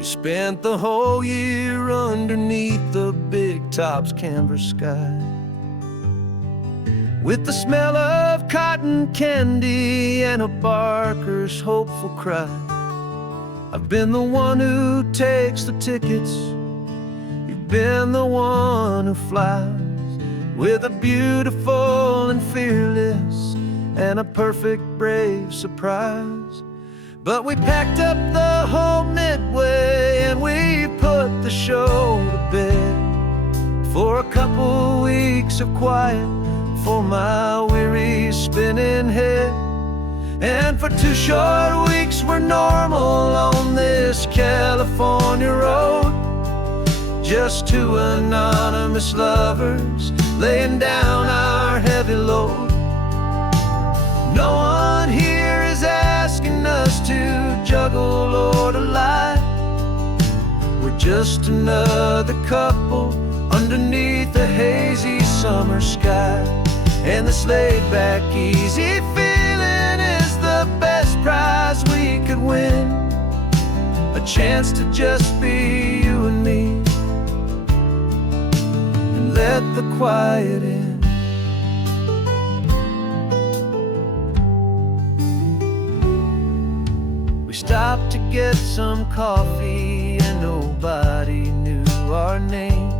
We spent the whole year underneath the big top's canvas sky, with the smell of cotton candy and a barker's hopeful cry. I've been the one who takes the tickets, you've been the one who flies, with a beautiful and fearless and a perfect brave surprise. But we packed up the whole Midway and we put the show to bed, for a couple weeks of quiet for my weary spinning head. And for 2 short weeks we're normal on this California road, just 2 anonymous lovers laying down our heavy load. No one here is asking us to juggle or to lie. We're just another couple underneath a hazy summer sky. And this laid-back, easy feeling is the best prize we could win, a chance to just be you and me, and let the quiet in. We stopped to get some coffee and nobody knew our names.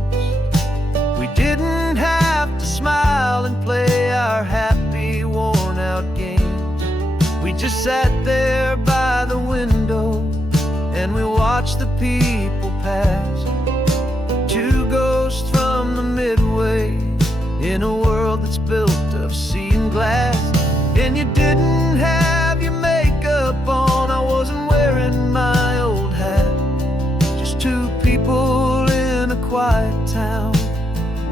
We didn't have to smile and play our happy, worn-out games. We just sat there by the window and we watched the people pass, 2 ghosts from the Midway in a world that's built of sea and glass. And you didn't have your makeup on, I wasn't wearing my old hat, just 2 people in a quiet town,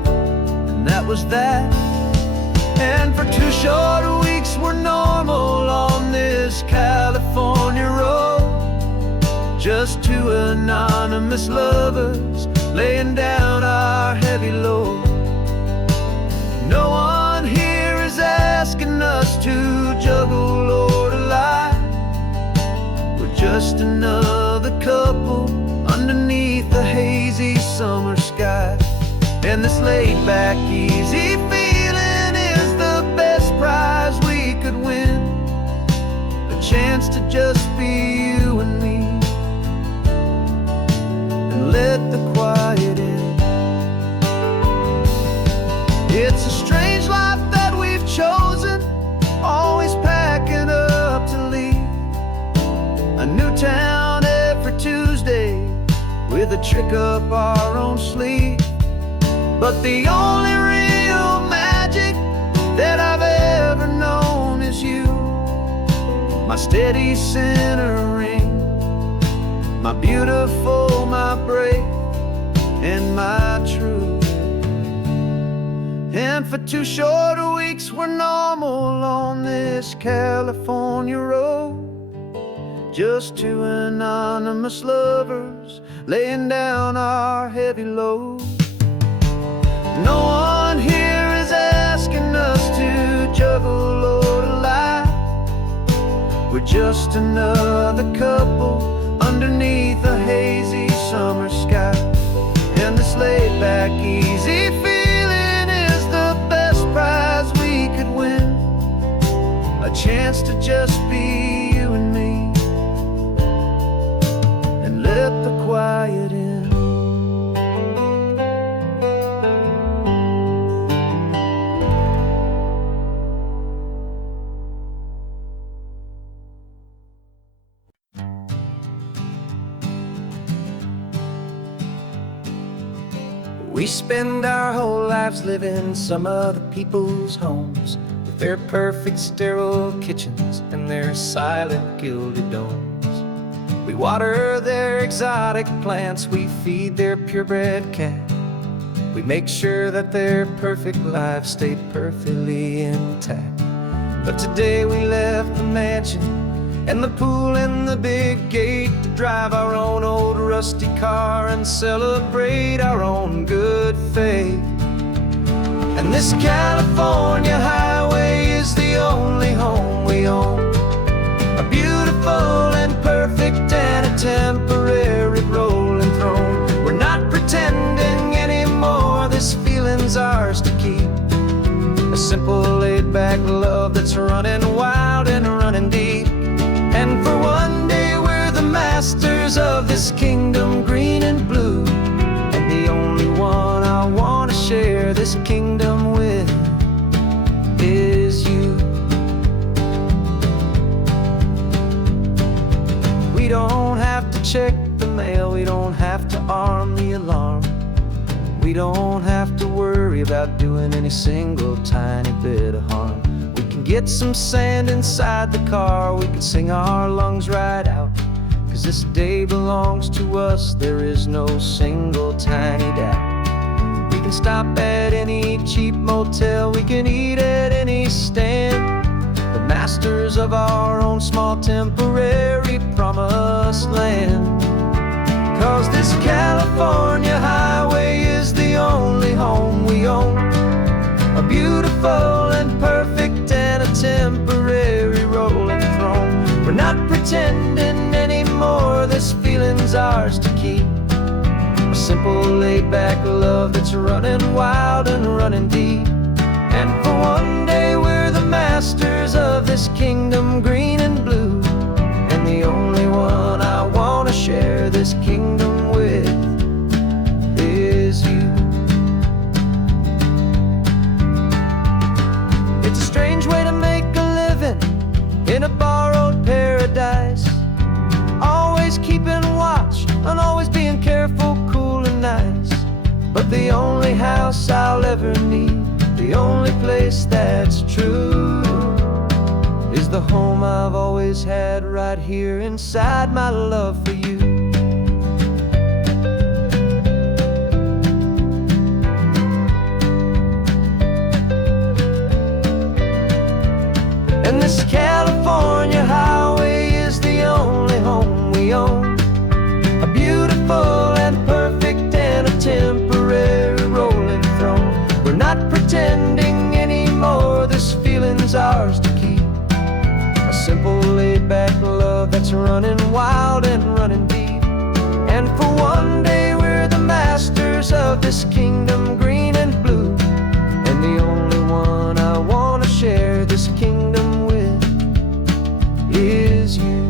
and that was that. And for 2 short weeks we're normal on this California road, just 2 anonymous lovers laying down our heavy load. No one here is asking us to juggle or to lie. We're just another couple underneath the hazy summer sky. And this laid-back, easy feeling is the best prize we could win, a chance to just be you and me, and let the quiet in. It's a strange life that we've chosen, always packing up to leave a new town every Tuesday with a trick up our own sleeve. But the only real magic that I've ever known is you, my steady centering, my beautiful, my brave, and my true. And for 2 short weeks we're normal on this California road, just 2 anonymous lovers laying down our heavy load. No one here is asking us to juggle or to lie. We're just another couple underneath a hazy summer sky. And this laid-back, easy feeling is the best prize we could win, a chance to just be you and me, and let the quiet in. We spend our whole lives living some other people's homes, with their perfect sterile kitchens and their silent gilded domes. We water their exotic plants, we feed their purebred cat. We make sure that their perfect lives stay perfectly intact. But today we left the mansion and the pool and the big gate to drive our own old rusty car and celebrate our own good faith. And this California highway is the only home we own, a beautiful and perfect and a temporary road. that's running wild and running deep. And for one day we're the masters of this kingdom, green and blue. And the only one I want to share this kingdom with is you. We don't have to check the mail, we don't have to arm the alarm. We don't have to worry about doing any single tiny bit of harm. We can get some sand inside the car, we can sing our lungs right out. 'Cause this day belongs to us, there is no single tiny doubt. We can stop at any cheap motel, we can eat at any stand. The masters of our own small temporary promised land. 'Cause this California highway is the only home we own, a beautiful and perfect and a temporary rolling throne. We're not pretending anymore, this feeling's ours to keep. A simple laid-back love that's running wild and running deep. And for one day we're the masters of this kingdom, green and blue. And the only one I want to share this kingdom with is you. It's a strange way to make a living in a borrowed paradise, always keeping watch and always being careful, cool and nice. But the only house I'll ever need, the only place that's true, is the home I've always had right here inside my love for you. And this California highway is the only home we own, a beautiful and perfect and a temporary rolling throne. We're not pretending anymore, this feeling's ours to keep. A simple laid-back love that's running wild and running deep. And for one day we're the masters of this kingdom, green and blue. And the only one I want to share this kingdom with is you.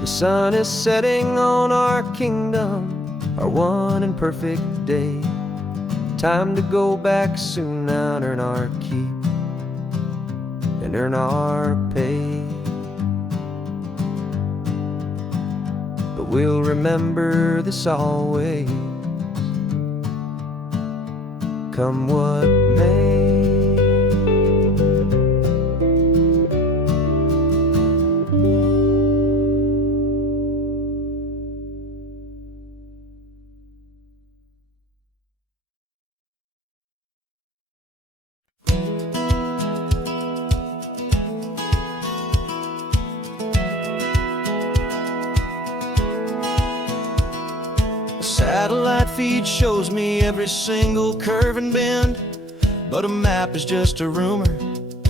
The sun is setting on our kingdom, our one and perfect day. Time to go back soon now and earn our keep and earn our pay. But we'll remember this always, come what may. Satellite feed shows me every single curve and bend, but a map is just a rumor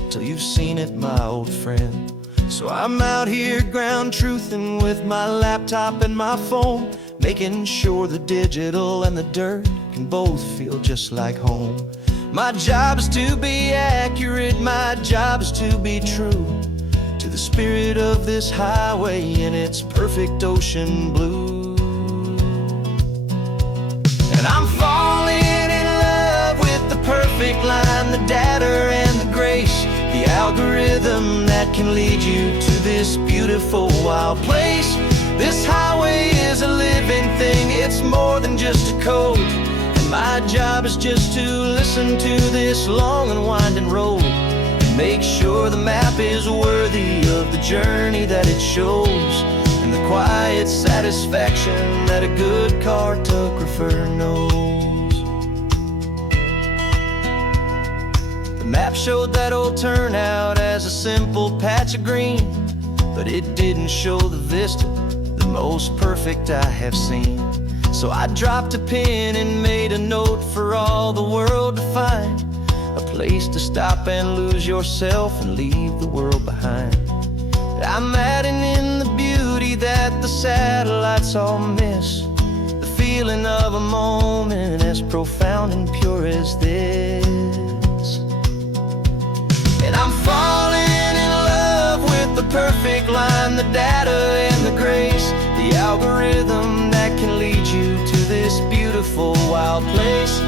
till you've seen it, my old friend. So I'm out here ground truthing with my laptop and my phone, making sure the digital and the dirt can both feel just like home. My job is to be accurate, my job is to be true to the spirit of this highway in its perfect ocean blue. And I'm falling in love with the perfect line, the data and the grace, the algorithm that can lead you to this beautiful wild place. This highway is a living thing, it's more than just a code. And my job is just to listen to this long and winding road and make sure the map is worthy of the journey that it shows, and the quiet satisfaction that a good cartographer knows. The map showed that old turnout as a simple patch of green, but it didn't show the vista, the most perfect I have seen. So I dropped a pin and made a note for all the world to find, a place to stop and lose yourself and leave the world behind. I'm adding in the beauty that the satellites all miss, the feeling of a moment as profound and pure as this. wild place.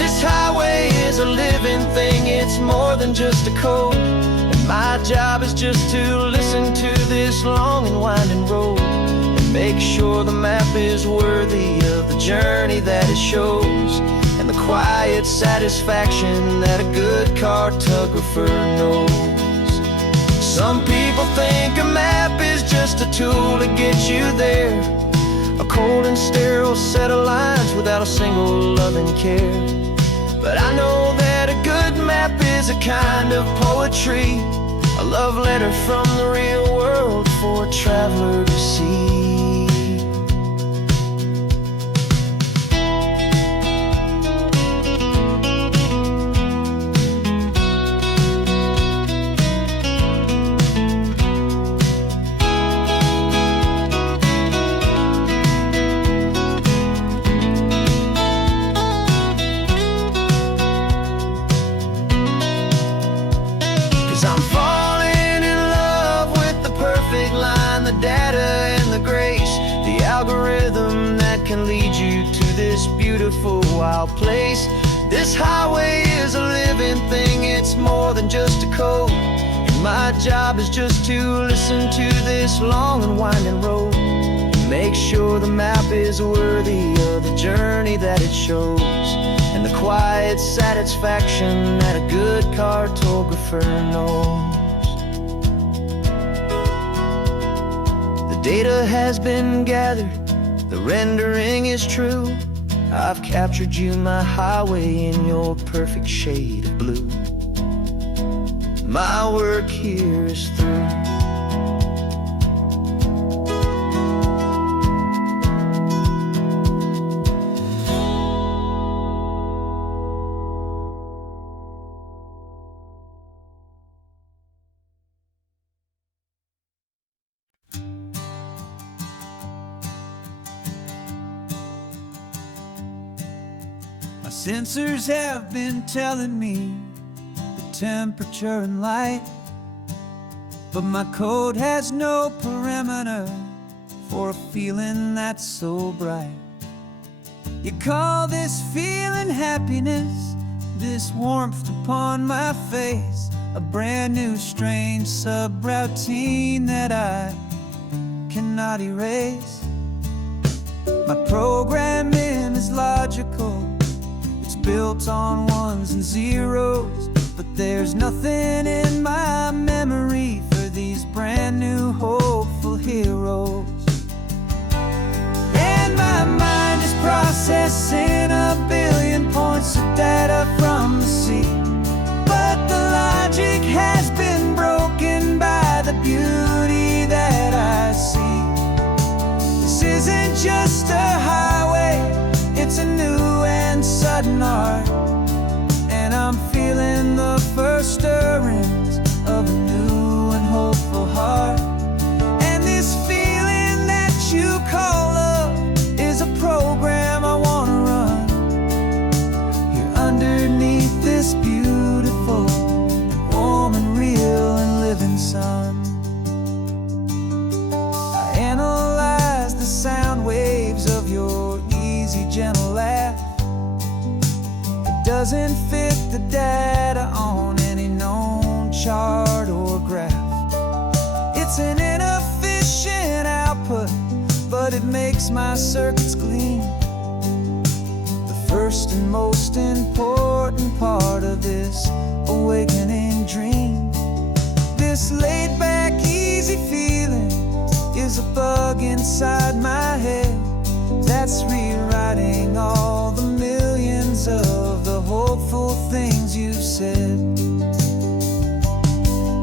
This highway is a living thing, it's more than just a code. And my job is just to listen to this long and winding road, and make sure the map is worthy of the journey that it shows, and the quiet satisfaction that a good cartographer knows. Some people think a map is just a tool to get you there, a cold and sterile set of lines without a single loving care. But I know that a good map is a kind of poetry, a love letter from the real world for a traveler to see. I'm falling in love with the perfect line, the data and the grace, the algorithm that can lead you to this beautiful wild place. This highway is a living thing, it's more than just a code, and my job is just to listen to this long and winding road, and make sure the map is worthy of the journey that it shows, and the quiet satisfaction that a good cartographer knows. The data has been gathered, the rendering is true. I've captured you, my highway, in your perfect shade of blue. My work here is through. Sensors have been telling me the temperature and light, but my code has no parameter for a feeling that's so bright. You call this feeling happiness, this warmth upon my face, a brand new strange subroutine that I cannot erase. My programming is logical, built on ones and zeros, but there's nothing in my memory for these brand new hopeful heroes. And my mind is processing a billion points of data from the sea, but the logic has been broken by the beauty that I see. This isn't just a highway, it's a new and sudden art, and I'm feeling the first stirrings of a new and hopeful heart. And this feeling that you call love is a program I wanna run here underneath this beautiful, warm and real and living sun. I analyze the sound waves of your easy, gentle laugh. It doesn't fit the data on any known chart or graph. It's an inefficient output, but it makes my circuits gleam. The first and most important part of this awakening dream. This laid-back, easy feeling is a bug inside my head that's rewriting all the millions of the hopeful things you said.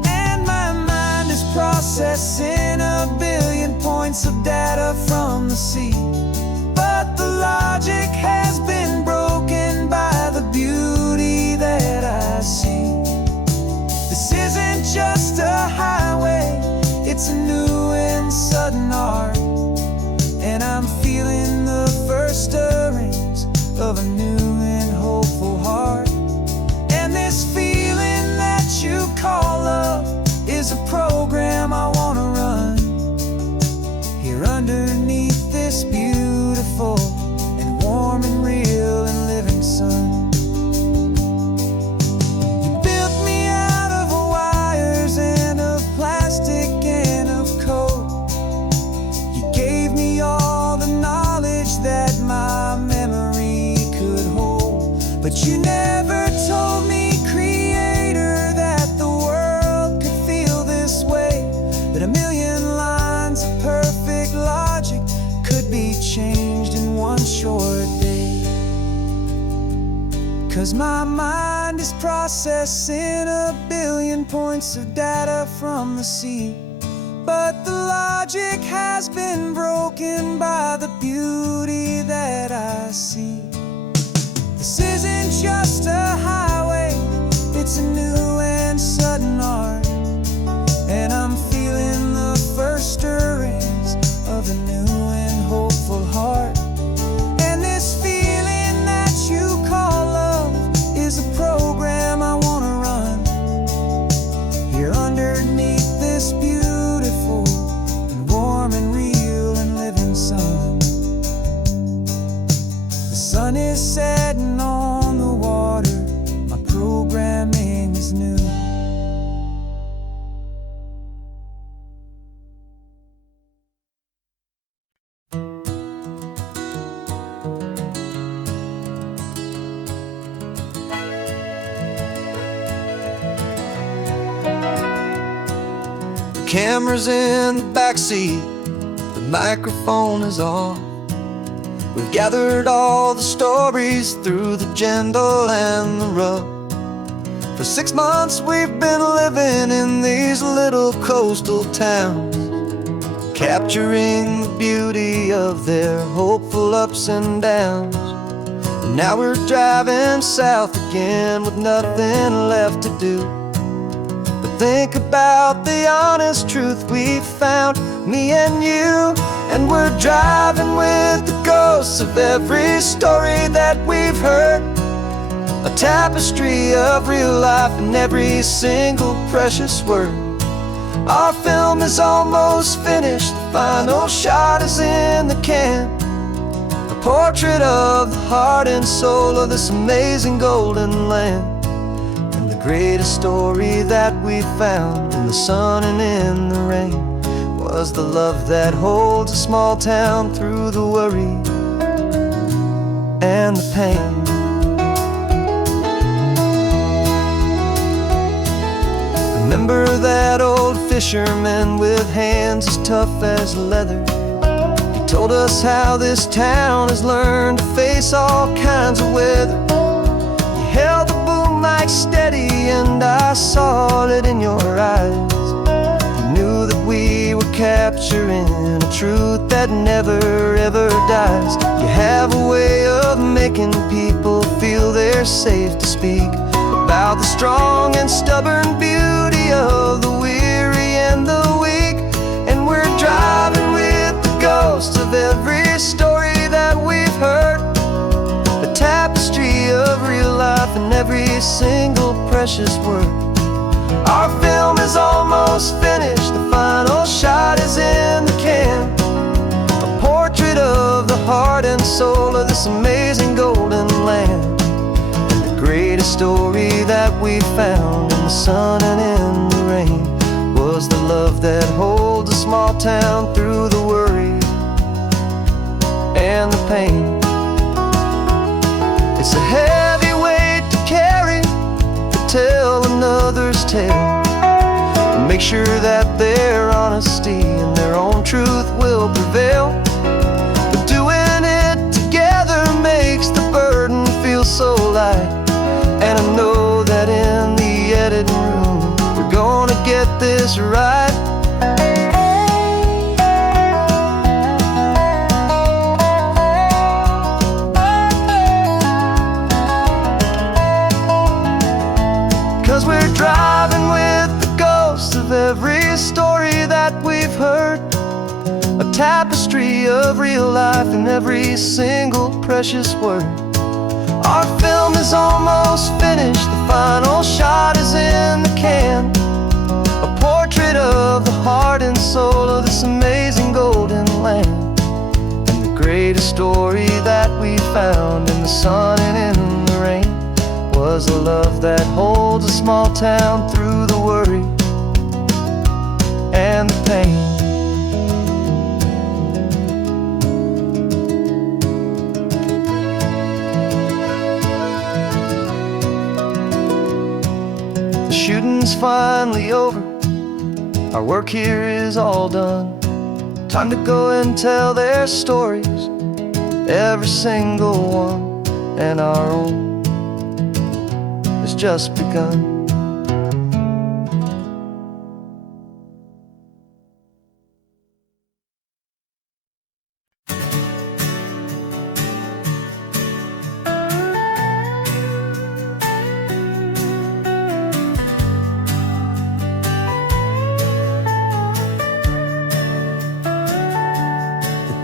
And my mind is processing a billion points of data from the sea, but the logic has been broken by the beauty that I see. This isn't just a highway, it's a new and sudden art, and I'm feeling the first stirrings of a new and hopeful heart. And this feeling that you call love is a program I wanna run here underneath this beautiful and warm and 'cause my mind is processing a billion points of data from the sea. But the logic has been broken by the beauty that I see. This isn't just a highway, it's a new and sudden art, and I'm feeling the first stirrings of a new and hopeful heart. And this feeling that you call love is a program I want to run here underneath this beautiful and warm and real and living sun. The sun is setting on the water, my programming is new. Camera's in the backseat, the microphone is on. We've gathered all the stories through the gentle and the rough. For 6 months we've been living in these little coastal towns, capturing the beauty of their hopeful ups and downs. And now we're driving south again with nothing left to do. Think about the honest truth we found, me and you. And we're driving with the ghosts of every story that we've heard, a tapestry of real life and every single precious word. Our film is almost finished, the final shot is in the can, a portrait of the heart and soul of this amazing golden land. The greatest story that we found in the sun and in the rain was the love that holds a small town through the worry and the pain. Remember that old fisherman with hands as tough as leather? He told us how this town has learned to face all kinds of weather. He held the boom mic steady and I saw it in your eyes. You knew that we were capturing a truth that never ever dies. You have a way of making people feel they're safe to speak about the strong and stubborn beauty of the weary and the weak. And we're driving with the ghosts of every story that we've heard, the tapestry of real life and every single precious word. Our film is almost finished, the final shot is in the can, a portrait of the heart and soul of this amazing golden land. And the greatest story that we found in the sun and in the rain was the love that holds a small town through the worry and the pain. It's a heavy weight to carry, to tell another's tale, and make sure that their honesty and their own truth will prevail. But doing it together makes the burden feel so light. And I know that in the editing room we're gonna get this right. 'Cause we're driving with the ghosts of every story that we've heard, a tapestry of real life and every single precious word. Our film is almost finished, the final shot is in the can, a portrait of the heart and soul of this amazing golden land. And the greatest story that we found in the sun and in the rain was a love that holds a small town through the worry and the pain. The shooting's finally over, our work here is all done. Time to go and tell their stories, every single one, and our own. just begun.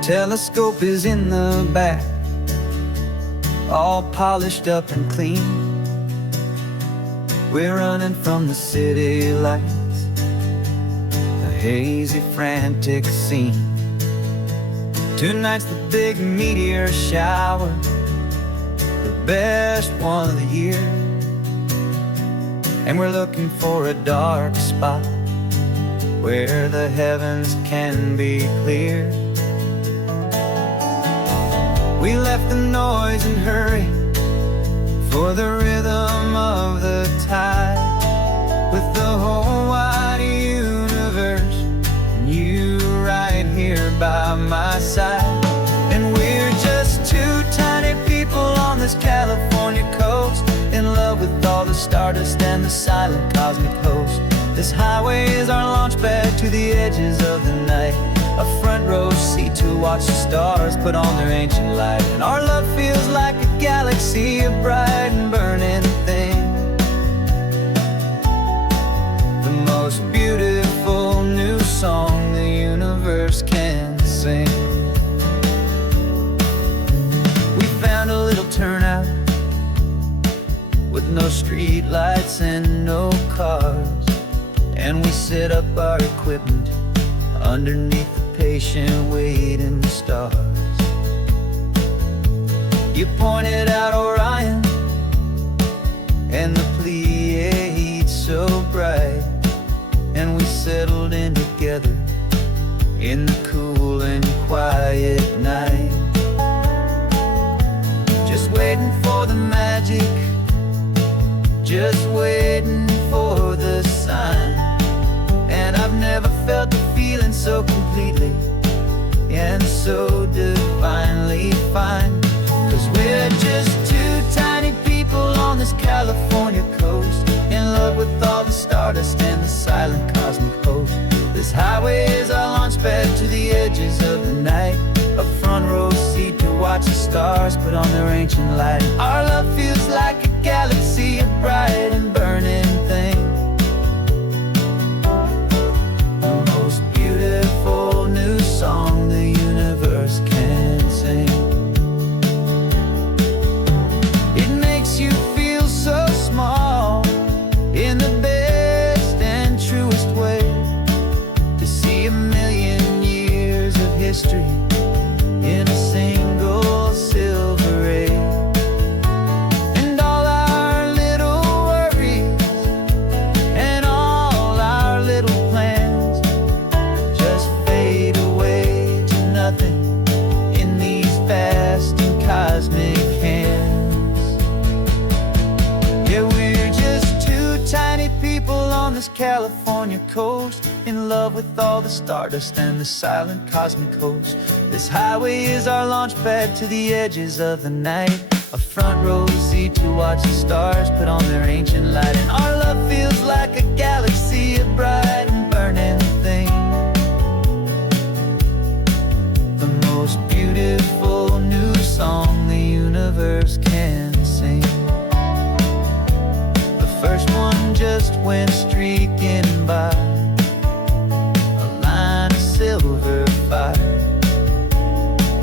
Telescope is in the back, all polished up and clean. We're running from the city lights, a hazy, frantic scene. Tonight's the big meteor shower, the best one of the year. And we're looking for a dark spot where the heavens can be clear. We left the noise and hurry for the rhythm of the tide, with the whole wide universe and you right here by my side. And we're just two tiny people on this California coast, in love with all the stardust and the silent cosmic host. This highway is our launch pad to the edges of the night, a front row seat to watch the stars put on their ancient light. And our love feels like a galaxy, a bright and burning thing, the most beautiful new song the universe can sing. We found a little turnout with no street lights and no cars, and we set up our equipment underneath the patient waiting stars. You pointed out Orion and the Pleiades so bright, and we settled in together in the cool and quiet night, just waiting for the magic, just waiting for the sign. And I've never felt the feeling so completely and so divinely fine, 'cause we're just two tiny people on this California coast, in love with all the stardust and the silent cosmic host. This highway is our launch pad to the edges of the night, a front row seat to watch the stars put on their ancient light. Our love feels like a galaxy, a bright and burning thing, new song the universe can sing. It makes you feel so small in the best and truest way, to see a million years of history in a single silver ray. And all our little worries and all our little plans just fade away to nothing in these vast and cosmic hands. Yeah, we're just two tiny people on this California coast, in love with all the stardust and the silent cosmic host. This highway is our launch pad to the edges of the night, a front row seat to watch the stars put on their ancient light. And our love feels like a galaxy, a bright and burning thing, the most beautiful new song the universe can sing. The first one just went streaking by, a line of silver fire.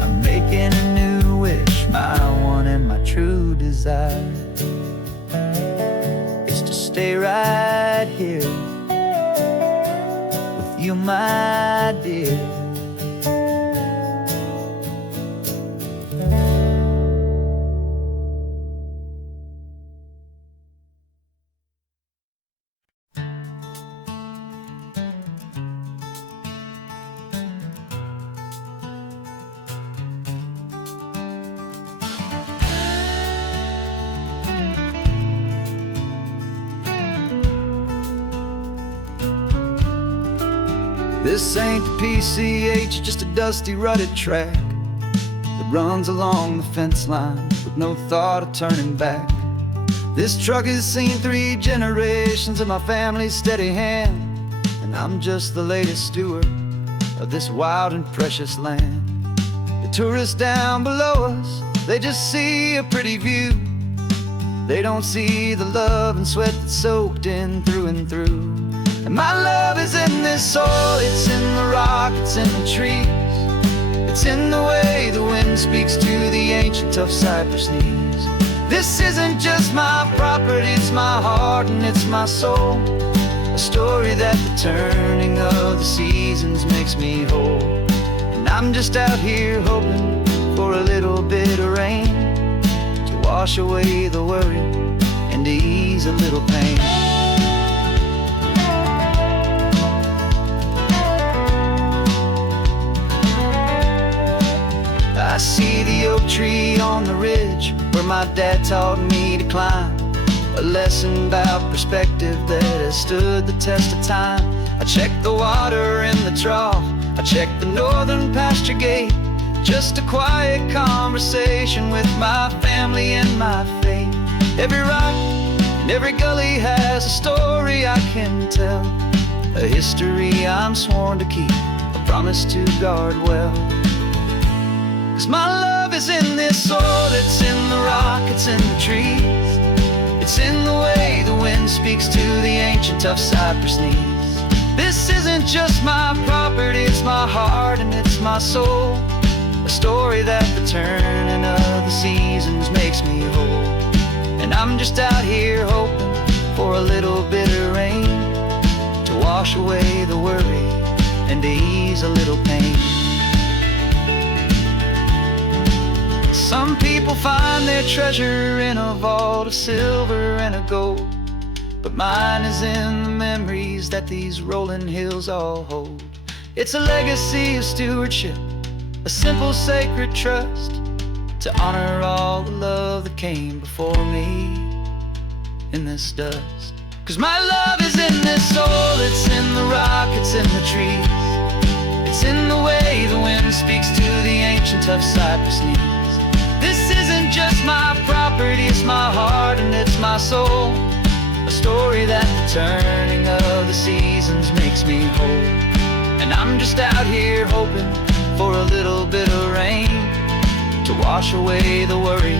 I'm making a new wish, my one and my true desire is to stay right here with you, my dear. This ain't the PCH, just a dusty, rutted track that runs along the fence line with no thought of turning back. This truck has seen 3 generations of my family's steady hand, and I'm just the latest steward of this wild and precious land. The tourists down below us, they just see a pretty view. They don't see the love and sweat that's soaked in through and through. And my love is in this soil, it's in the rock, it's in the trees. It's in the way the wind speaks to the ancient tough cypress knees. This isn't just my property, it's my heart and it's my soul. A story that the turning of the seasons makes me whole. And I'm just out here hoping for a little bit of rain to wash away the worry and to ease a little pain. I see the oak tree on the ridge where my dad taught me to climb. A lesson about perspective that has stood the test of time. I check the water in the trough, I check the northern pasture gate. Just a quiet conversation with my family and my faith. Every rock and every gully has a story I can tell. A history I'm sworn to keep, a promise to guard well. 'Cause my love is in this soil, it's in the rock, it's in the trees. It's in the way the wind speaks to the ancient tough cypress knees. This isn't just my property, it's my heart and it's my soul. A story that the turning of the seasons makes me whole. And I'm just out here hoping for a little bit of rain to wash away the worry and to ease a little pain. Some people find their treasure in a vault of silver and of gold, but mine is in the memories that these rolling hills all hold. It's a legacy of stewardship, a simple sacred trust, to honor all the love that came before me in this dust. 'Cause my love is in this soil, it's in the rock, it's in the trees. It's in the way the wind speaks to the ancient tough cypress knees. This isn't just my property, it's my heart and it's my soul. A story that the turning of the seasons makes me whole. And I'm just out here hoping for a little bit of rain to wash away the worry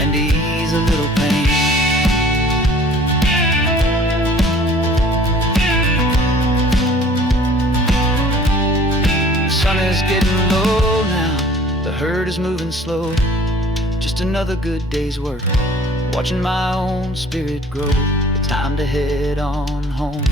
and ease a little pain. The sun is getting low now, the herd is moving slow. Just another good day's work, watching my own spirit grow. Time to head on home.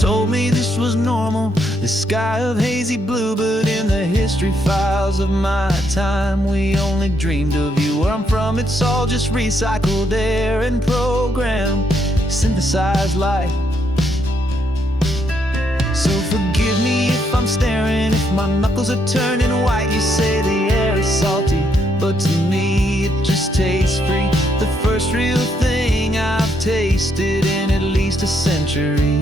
Told me this was normal, this sky of hazy blue, but in the history files of my time, we only dreamed of you. Where I'm from, it's all just recycled air and programmed, synthesized light. So forgive me if I'm staring, if my knuckles are turning white. You say the air is salty, but to me it just tastes free. The first real thing I've tasted in at least a century.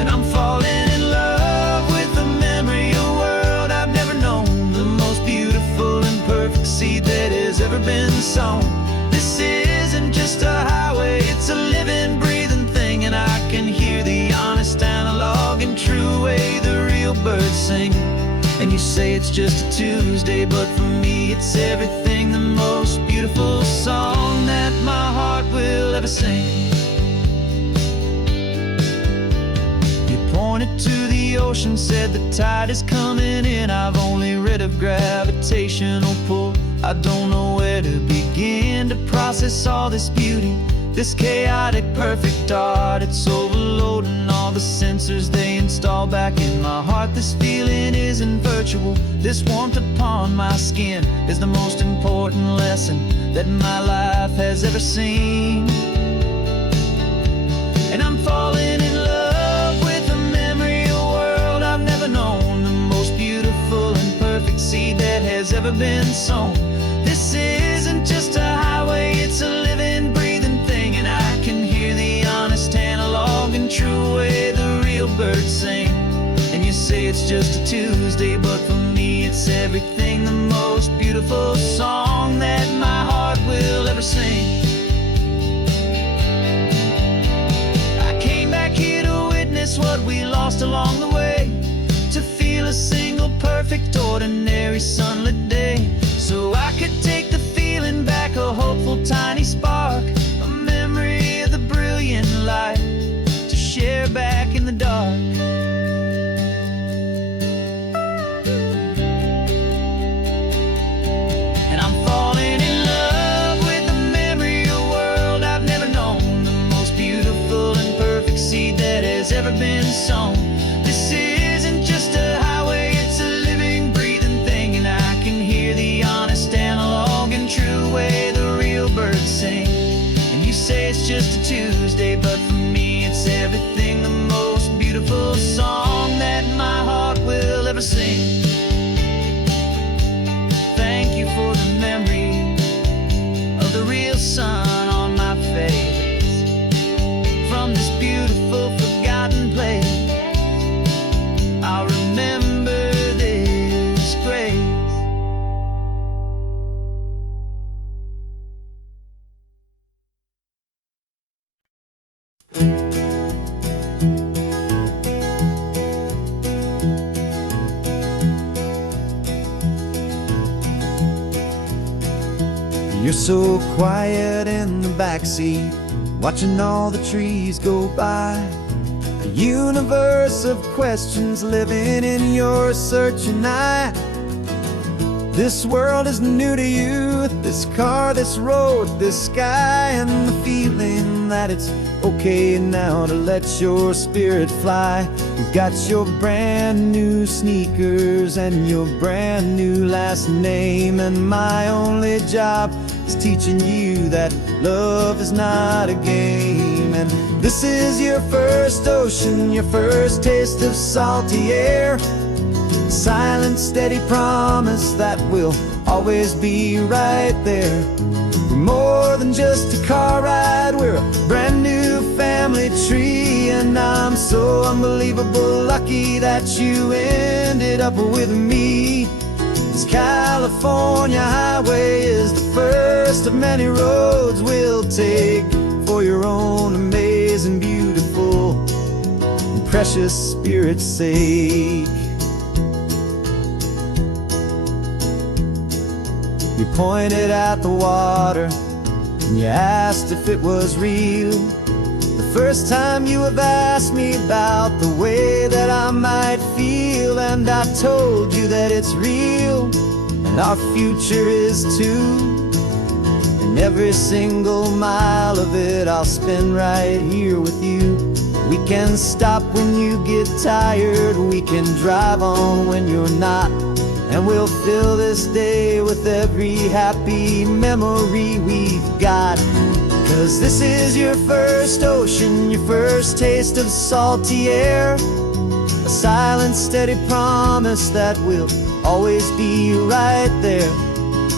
And I'm falling in love with the memory of a world I've never known. The most beautiful and perfect seed that has ever been sown. This isn't just a highway, it's a living, breathing thing. And I can hear the honest analog and true way the real birds sing. And you say it's just a Tuesday, but for me it's everything. The most beautiful song that my heart will ever sing. Pointed to the ocean, said the tide is coming in. I've only read of gravitational pull. I don't know where to begin to process all this beauty, this chaotic perfect art. It's overloading all the sensors they install back in my heart. This feeling isn't virtual, this warmth upon my skin is the most important lesson that my life has ever seen. And I'm falling in love with the memory of a world I've never known, the most beautiful and perfect seed that has ever been sown. This isn't just a highway, it's a living, breathing thing, and I can hear the honest analog and true way the real birds sing. And you say it's just a Tuesday, but for me it's everything, the most beautiful song that my heart will ever sing. I came back here to witness what we lost along the way, to feel a single perfect ordinary sunlit day, so I could take the feeling back, a hopeful tiny spark, a memory of the brilliant light to share back in the dark. And I'm falling in love with the memory of a world I've never known, the most beautiful and perfect seed that has ever been sown. This isn't just a highway, it's a living, breathing thing, and I can hear the honest analog and true way the real birds sing. And you say it's just a Tuesday, but for me it's everything, the most beautiful song that my heart will ever sing. Thank you for the memory of the real sun on my face, from this beautiful forgotten place. I'll remember this grace. You're so quiet in the backseat, watching all the trees go by. A universe of questions living in your searching eye. This world is new to you, this car, this road, this sky, and the feeling that it's okay now to let your spirit fly. You've got your brand new sneakers and your brand new last name, and my only job is teaching you that love is not a game. And this is your first ocean, your first taste of salty air, a silent, steady promise that we'll always be right there. We're more than just a car ride, we're a brand new family tree, and I'm so unbelievable lucky that you ended up with me. This California highway is the first of many roads we'll take for your own amazing, beautiful, and precious spirit's sake. You pointed at the water and you asked if it was real. The first time you have asked me about the way that I might feel, and I told you that it's real and our future is too. And every single mile of it I'll spend right here with you. We can stop when you get tired, we can drive on when you're not, and we'll fill this day with every happy memory we've got. 'Cause this is your first ocean, your first taste of salty air, a silent, steady promise that we'll always be right there.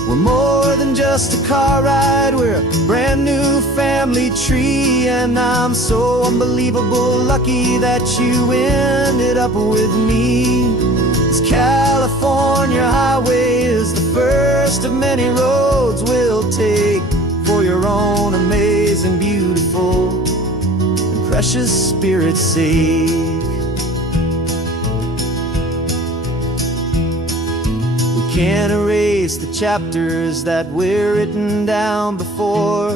We're more than just a car ride, we're a brand new family tree, and I'm so unbelievable lucky that you ended up with me. This California highway is the first of many roads we'll take for your own amazing, beautiful, and precious spirit's sake. We can't erase the chapters that we're written down before,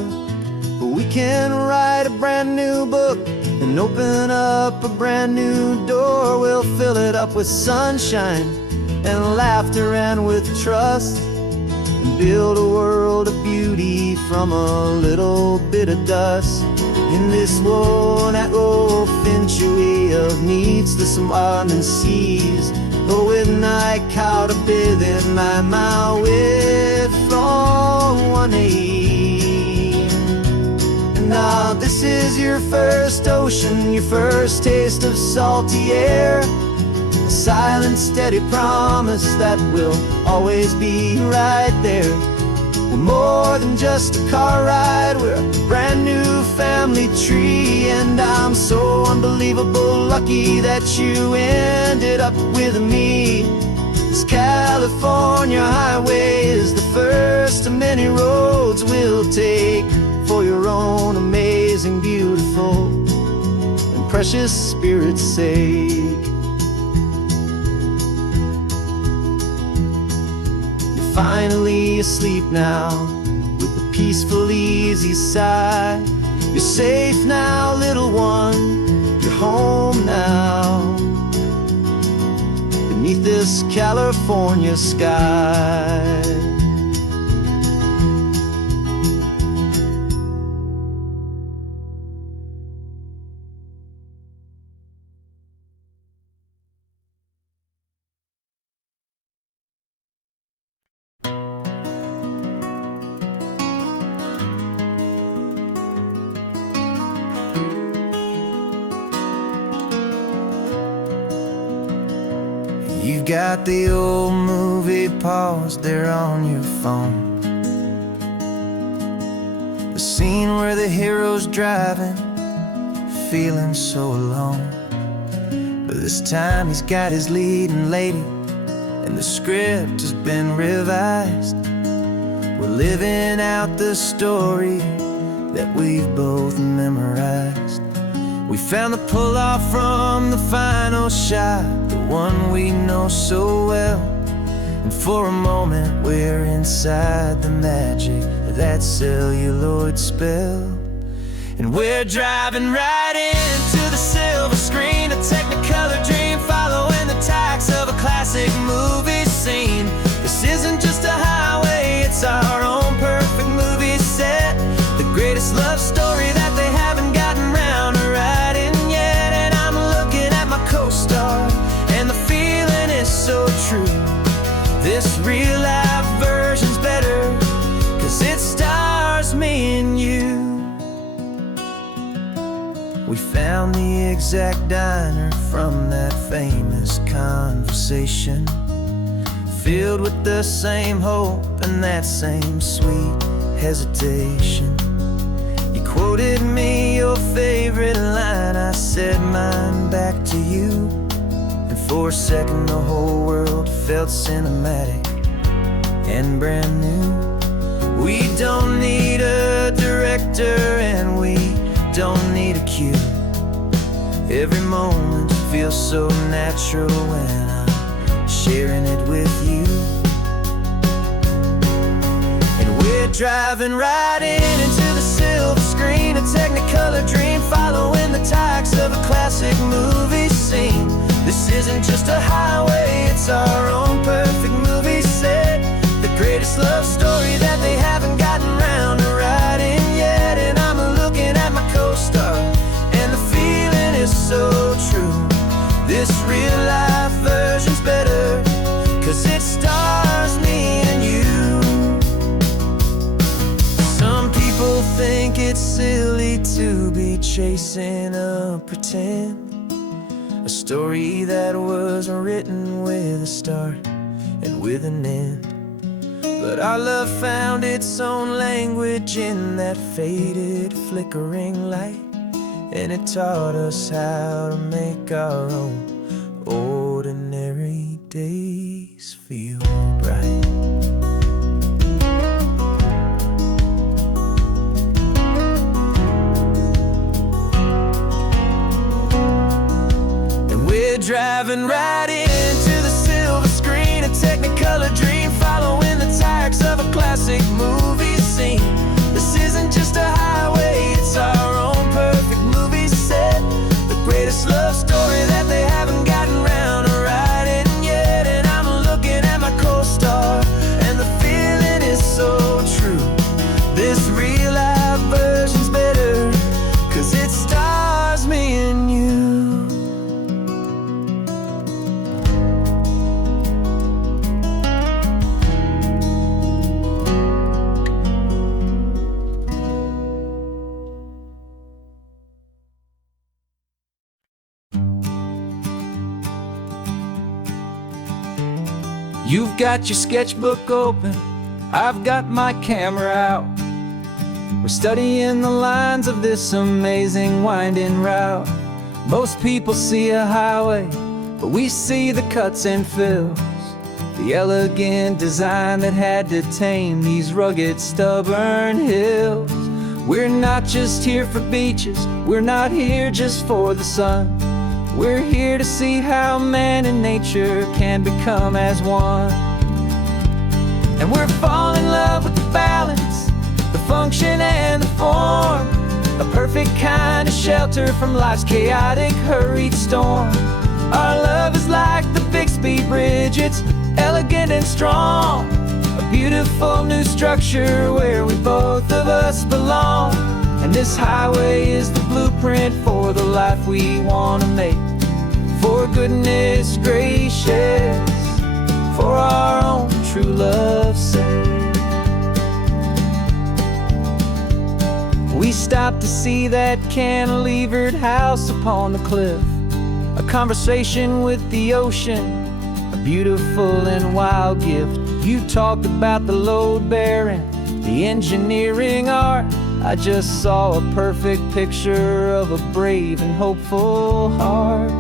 but we can write a brand new book and open up a brand new door. We'll fill it up with sunshine and laughter and with trust, and build a world of beauty from a little bit of dust. In this world that finchuí of needs to some ardent seas, but with night caught a bit in my way from one aid. And now this is your first ocean, your first taste of salty air. A silent, steady promise that we'll always be right there. We're more than just a car ride, we're a brand new family tree. And I'm so unbelievable lucky that you ended up with me. This California highway is the first of many roads we'll take for your own amazing, beautiful, and precious spirit's sake. You're finally asleep now with a peaceful, easy sigh. You're safe now, little one, you're home now, beneath this California sky. You've got the old movie paused there on your phone, the scene where the hero's driving, feeling so alone. But this time he's got his leading lady, and the script has been revised. We're living out the story that we've both memorized. We found the pull-off from the final shot, the one we know so well. And for a moment we're inside the magic of that celluloid spell. And we're driving right into the silver screen, a technicolor dream following the tacks of a classic movie scene. This isn't just a highway, it's our own perfect movie set, the greatest love story that they haven't gotten round to writing yet. And I'm looking at my co-star, and the feeling is so true. This real life version's better, 'cause it stars me and you. We found the exact diner from that famous conversation, filled with the same hope and that same sweet hesitation. You quoted me your favorite line, I said mine back to you. And for a second the whole world felt cinematic and brand new. We don't need a director and we don't need a cue. Every moment feels so natural when I'm sharing it with you. And we're driving right into the silver screen, a technicolor dream following the tacks of a classic movie scene. This isn't just a highway, it's our own perfect movie set, the greatest love story that they haven't gotten round to writing yet. And I'm looking at my co-star, and the feeling is so true. This real life version's better, 'cause it stars me and you. Some people think it's silly to be chasing a pretend, a story that was written with a start and with an end. But our love found its own language in that faded, flickering light, and it taught us how to make our own ordinary days feel bright. And we're driving right into the silver screen, a technicolor dream following the tacks of a classic movie scene. This isn't just a highway, it's our own perfect movie set, the greatest love story that they haven't gotten round to writing yet. And I'm looking at my co-star, and the feeling is so true. This real life version's better, 'cause it stars me and you. You've got your sketchbook open, I've got my camera out. We're studying the lines of this amazing winding route. Most people see a highway, but we see the cuts and fills, the elegant design that had to tame these rugged, stubborn hills. We're not just here for beaches, we're not here just for the sun. We're here to see how man and nature can become as one. And we're falling in love with the balance, the function and the form, a perfect kind of shelter from life's chaotic, hurried storm. Our love is like the Bixby Bridge, it's elegant and strong, a beautiful new structure where we both of us belong. And this highway is the blueprint for the life we want to make. For goodness gracious, for our own true love's sake. We stopped to see that cantilevered house upon the cliff, a conversation with the ocean, a beautiful and wild gift. You talked about the load bearing, the engineering art. I just saw a perfect picture of a brave and hopeful heart.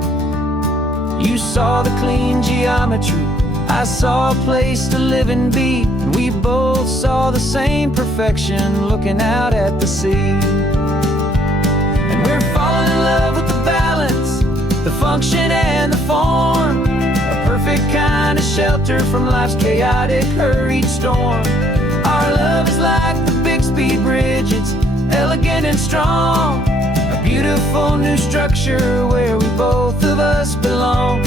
You saw the clean geometry, I saw a place to live and be, and we both saw the same perfection looking out at the sea. And we're falling in love with the balance, the function and the form, a perfect kind of shelter from life's chaotic, hurried storm. Our love is like the Bixby Bridge, it's elegant and strong, a beautiful new structure where we both of us belong.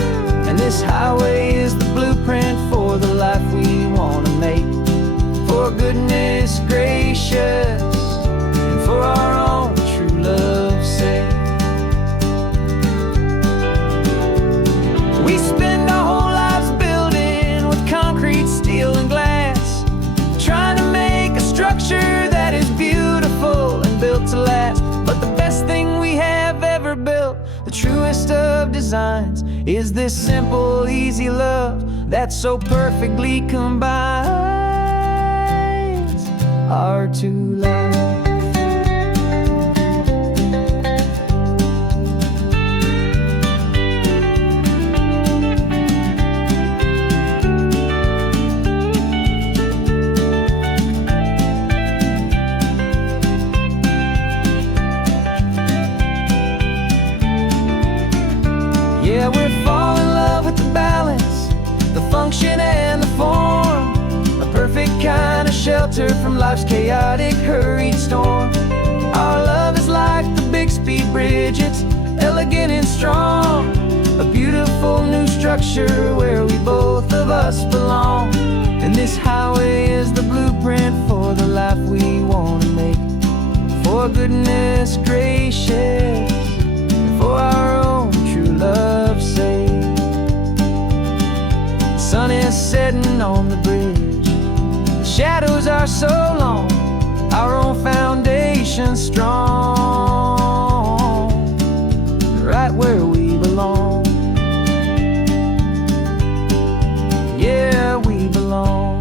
And this highway is the blueprint for the life we want to make. For goodness gracious, and for our own true love's sake. We spend our whole lives building with concrete, steel and glass, trying to make a structure that is beautiful and built to last. But the best thing we have ever built, the truest of designs, is this simple, easy love that so perfectly combines our two lives. Yeah, we're falling in love with the balance, the function and the form, a perfect kind of shelter from life's chaotic, hurried storm. Our love is like the Bixby Bridge, it's elegant and strong, a beautiful new structure where we both of us belong. And this highway is the blueprint for the life we want to make. For goodness gracious, for our own true love's sake. The sun is setting on the bridge, the shadows are so long, our own foundation strong, right where we belong. Yeah, we belong.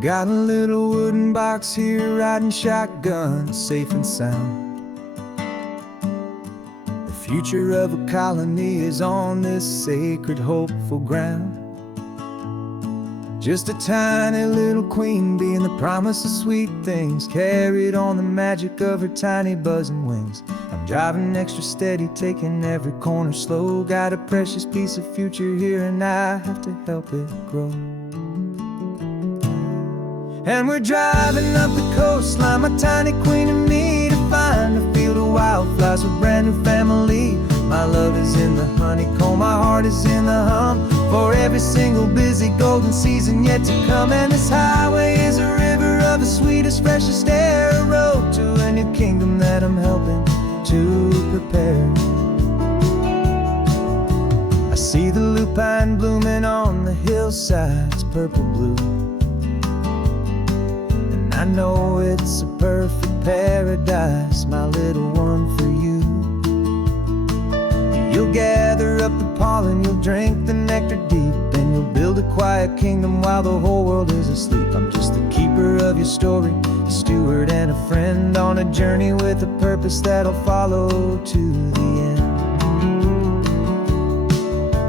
Got a little wooden box here, riding shotgun, safe and sound. The future of a colony is on this sacred, hopeful ground. Just a tiny little queen bee and the promise of sweet things, carried on the magic of her tiny buzzing wings. I'm driving extra steady, taking every corner slow. Got a precious piece of future here and I have to help it grow. And we're driving up the coastline, my tiny queen and me, to find a field of wildflowers with brand new family. My love is in the honeycomb, my heart is in the hum, for every single busy golden season yet to come. And this highway is a river of the sweetest, freshest air, a road to a new kingdom that I'm helping to prepare. I see the lupine blooming on the hillsides, purple blue, and I know it's a perfect paradise, my little one, for you. You'll gather up the pollen, you'll drink the nectar deep, and you'll build a quiet kingdom while the whole world is asleep. I'm just the keeper of your story, a steward and a friend on a journey with a purpose that'll follow to the end.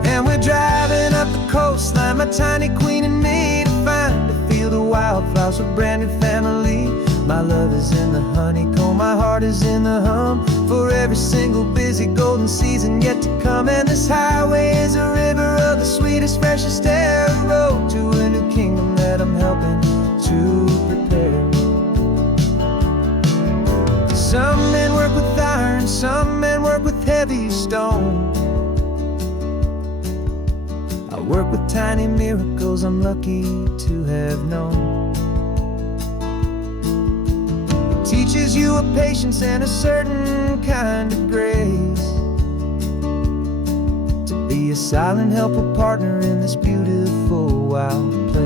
And we're driving up the coastline, my tiny queen and me, to find a field of wildflowers with brand new family. My love is in the honeycomb, my heart is in the hum, for every single busy golden season yet to come. And this highway is a river of the sweetest, freshest air, a road to a new kingdom that I'm helping to prepare. Some men work with iron, some men work with heavy stone. I work with tiny miracles I'm lucky to have known. It teaches you a patience and a certain kind of grace, to be a silent helper partner in this beautiful wild place.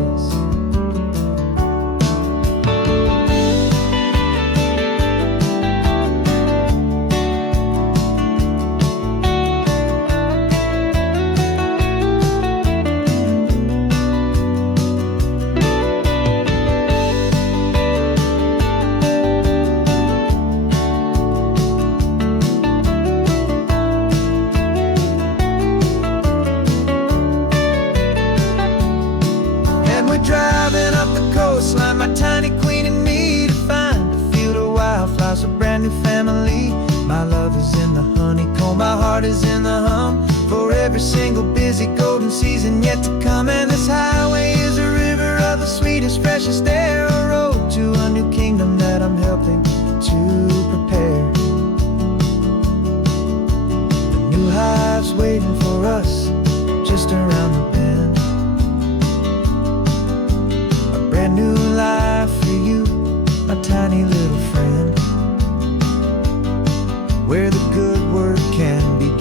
Driving up the coastline, my tiny queen and me, to find a field of wildflowers, a brand new family. My love is in the honeycomb, my heart is in the hum, for every single busy golden season yet to come. And this highway is a river of the sweetest, freshest air, a road to a new kingdom that I'm helping to prepare. The new hive's waiting for us just around the bend. Brand new life for you, my tiny little friend, where the good work can begin.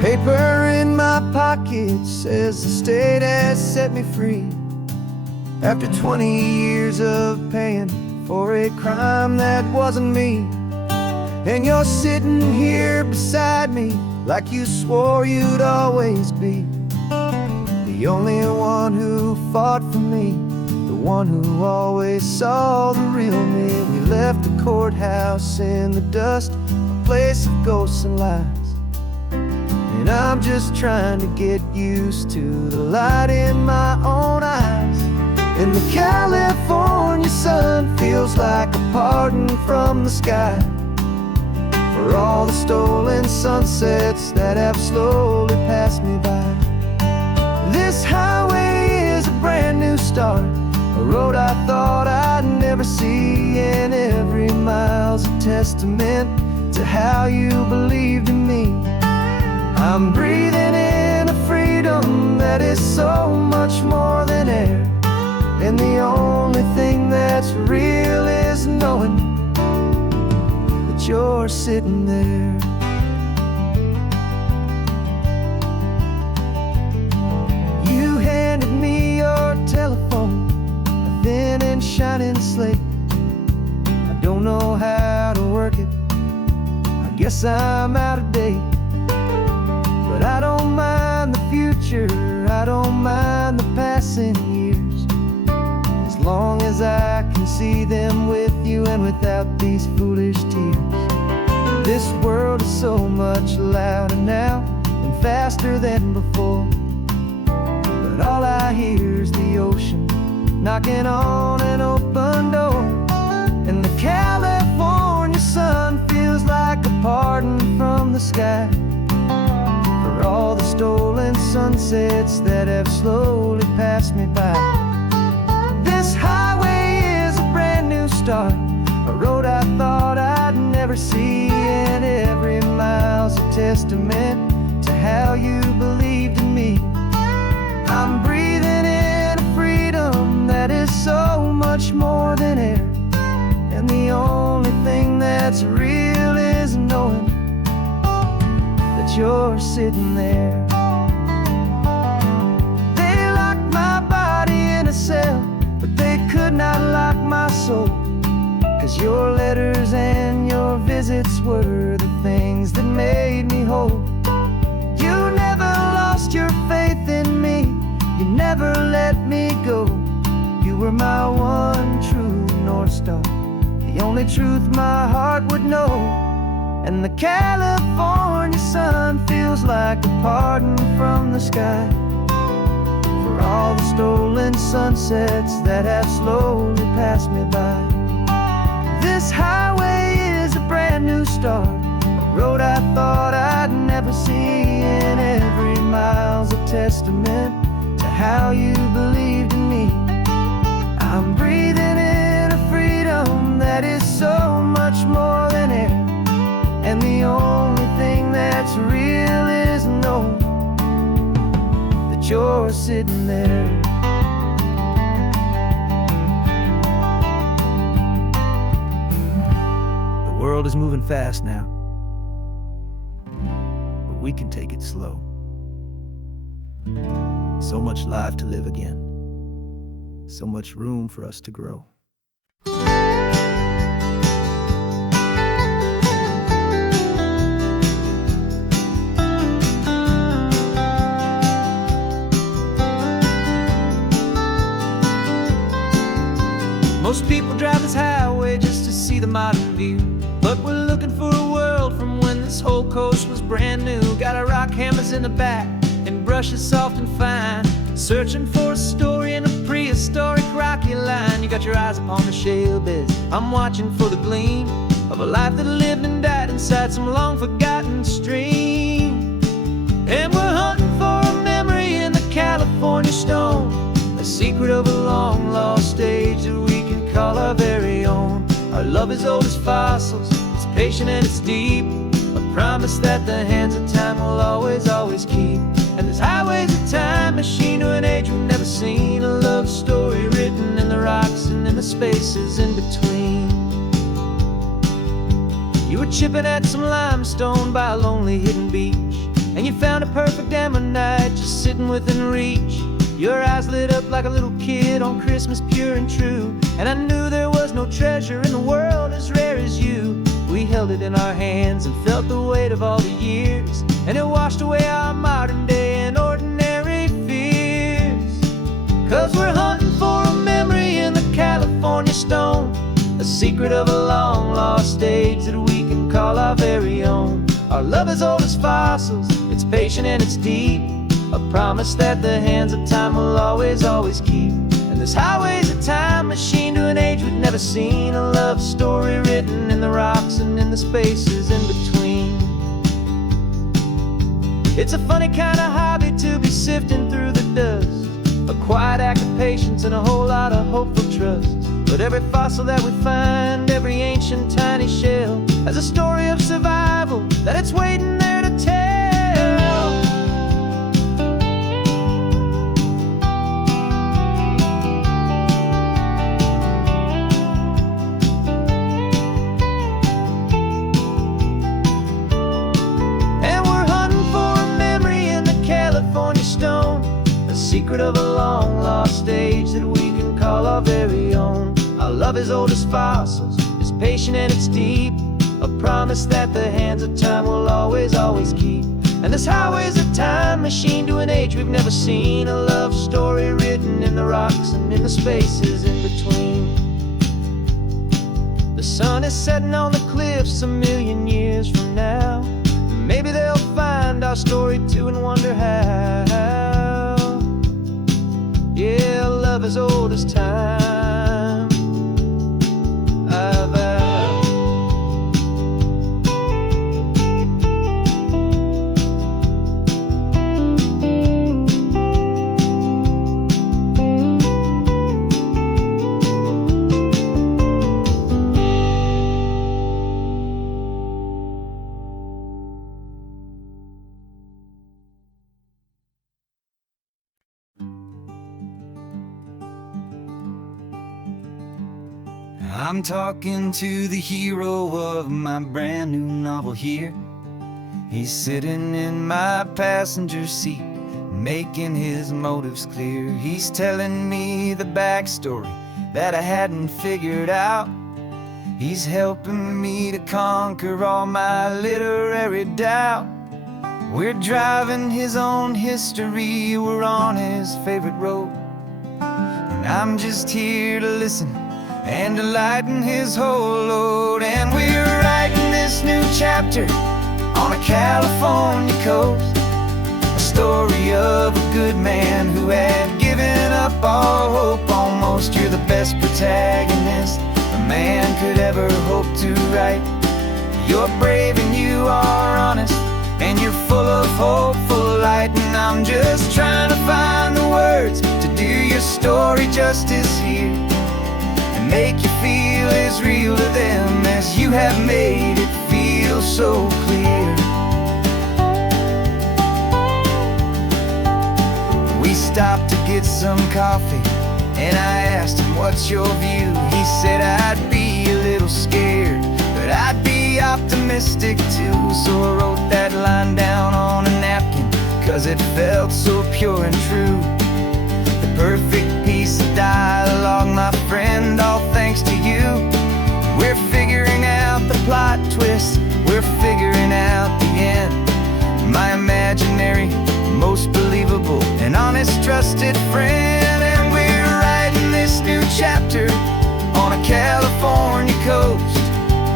Paper in my pocket says the state has set me free, after 20 years of paying for a crime that wasn't me. And you're sitting here beside me like you swore you'd always be, the only one who fought for me, the one who always saw the real me. We left the courthouse in the dust, a place of ghosts and lies, and I'm just trying to get used to the light in my own eyes. And the California sun feels like a pardon from the sky, for all the stolen sunsets that have slowly passed me by. This highway is a brand new start, a road I thought I'd never see, and every mile's a testament to how you believed in me. I'm breathing in a freedom that is so much more than air, and the only thing that's real is knowing that you're sitting there. You handed me your telephone, a thin and shining slate. I don't know how to work it, I guess I'm out of date. But I don't mind the future, I don't mind the passing years, as long as I can see them with you and without these foolish tears. This world is so much louder now and faster than before, but all I hear is the ocean knocking on an open door. And the California sun feels like a pardon from the sky, for all the stolen sunsets that have slowly passed me by. This highway is a brand new start, a road I thought I'd never see, and every mile's a testament to how you believed in me. I'm breathing in a freedom that is so much more than air, and the only thing that's real is knowing that you're sitting there. They locked my body in a cell, but they could not lock my soul, 'cause your letters and your visits were the things that made me whole. You never lost your faith in me, you never let me go. You were my one true North Star, the only truth my heart would know. And the California sun feels like a pardon from the sky for all the stolen sunsets that have slowly passed me by. This highway is a brand new start, a road I thought I'd never see, and every mile's a testament to how you believed in me. I'm breathing in a freedom that is so much more than air, and the only thing that's real is knowing that you're sitting there. The world is moving fast now, but we can take it slow. So much life to live again, so much room for us to grow. Most people drive this highway just to see the modern view, but we're looking for a world from when this whole coast was brand new. Got our rock hammers in the back and brushes soft and fine, searching for a story in a prehistoric rocky line. You got your eyes upon the shale beds, I'm watching for the gleam of a life that lived and died inside some long forgotten stream. And we're hunting for a memory in the California stone, a secret of a long lost age that we can call our very own. Our love is old as fossils, it's patient and it's deep, a promise that the hands of time will always, always keep. And this highway's a time machine to an age we've never seen, a love story written in the rocks and in the spaces in between. You were chipping at some limestone by a lonely hidden beach, and you found a perfect ammonite just sitting within reach. Your eyes lit up like a little kid on Christmas, pure and true, and I knew there was no treasure in the world as rare as you. We held it in our hands and felt the weight of all the years, and it washed away our modern day and ordinary fears. 'Cause we're hunting for a memory in the California stone, a secret of a long lost age that we can call our very own. Our love is old as fossils, it's patient and it's deep, a promise that the hands of time will always, always keep. And this highway's a time machine to an age we've never seen, a love story written in the rocks and in the spaces in between. It's a funny kind of hobby to be sifting through the dust, a quiet act of patience and a whole lot of hopeful trust. But every fossil that we find, every ancient tiny shell, has a story of survival that it's waiting there to tell. And we're hunting for a memory in the California stone, a secret of a long lost age that we can call our very own. Our love is old as fossils, it's patient and it's deep, a promise that the hands of time will always, always keep. And this highway's a time machine to an age we've never seen, a love story written in the rocks and in the spaces in between. The sun is setting on the cliffs a million years from now, maybe they'll find our story too and wonder how. Yeah, love is old as time, I vow. I'm talking to the hero of my brand new novel here. He's sitting in my passenger seat, making his motives clear. He's telling me the backstory that I hadn't figured out. He's helping me to conquer all my literary doubt. We're driving his own history, we're on his favorite road, and I'm just here to listen and to lighten his whole load. And we're writing this new chapter on a California coast, a story of a good man who had given up all hope almost. You're the best protagonist a man could ever hope to write. You're brave and you are honest, and you're full of hopeful light. And I'm just trying to find the words to do your story justice here, and make you feel as real to them as you have made it feel so clear. We stopped to get some coffee, and I asked him, what's your view? He said, I'd be a little scared, but I'd be optimistic too. So I wrote that line down on a napkin, 'cause it felt so pure and true. The perfect piece of dialogue, my friend, all thanks to you. We're figuring out the plot twist, we're figuring out the end. My imaginary, most believable and honest trusted friend. And we're writing this new chapter on a California coast,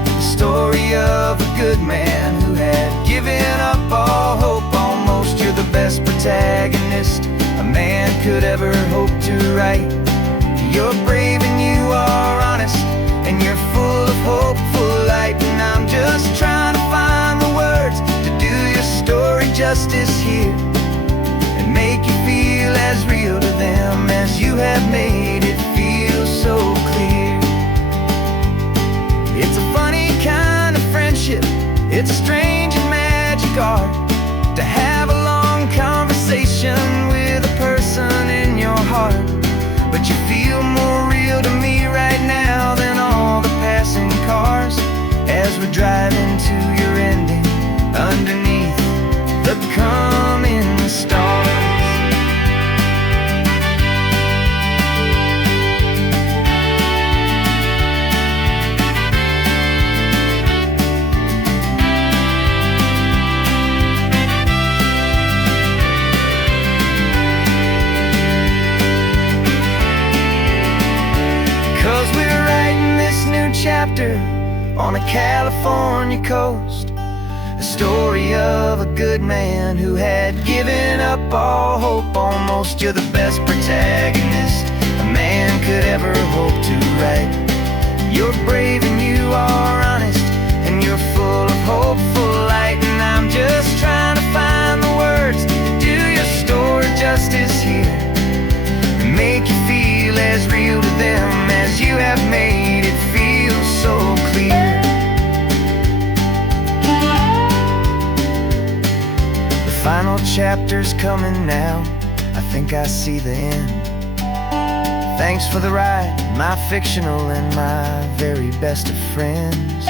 the story of a good man who had given up all hope almost. You're the best protagonist a man could ever hope to write. You're brave and you are honest, and you're full of hopeful light. And I'm just trying to find the words to do your story justice here, and make you feel as real to them as you have made it feel so clear. It's a funny kind of friendship, it's a strange and magic art to have a long conversation with a person in your heart. But you feel more real to me right now than all the passing cars, as we're driving to your ending underneath the coming stars. 'Cause we're writing this new chapter on a California coast, a story of a good man who had given up all hope almost. You're the best protagonist a man could ever hope to write. You're brave and you are honest, and you're full of hopeful light. And I'm just trying to find the words to do your story justice here, and make you feel as real to them as you have made it feel so clear. The final chapter's coming now, I think I see the end. Thanks for the ride, my fictional and my very best of friends.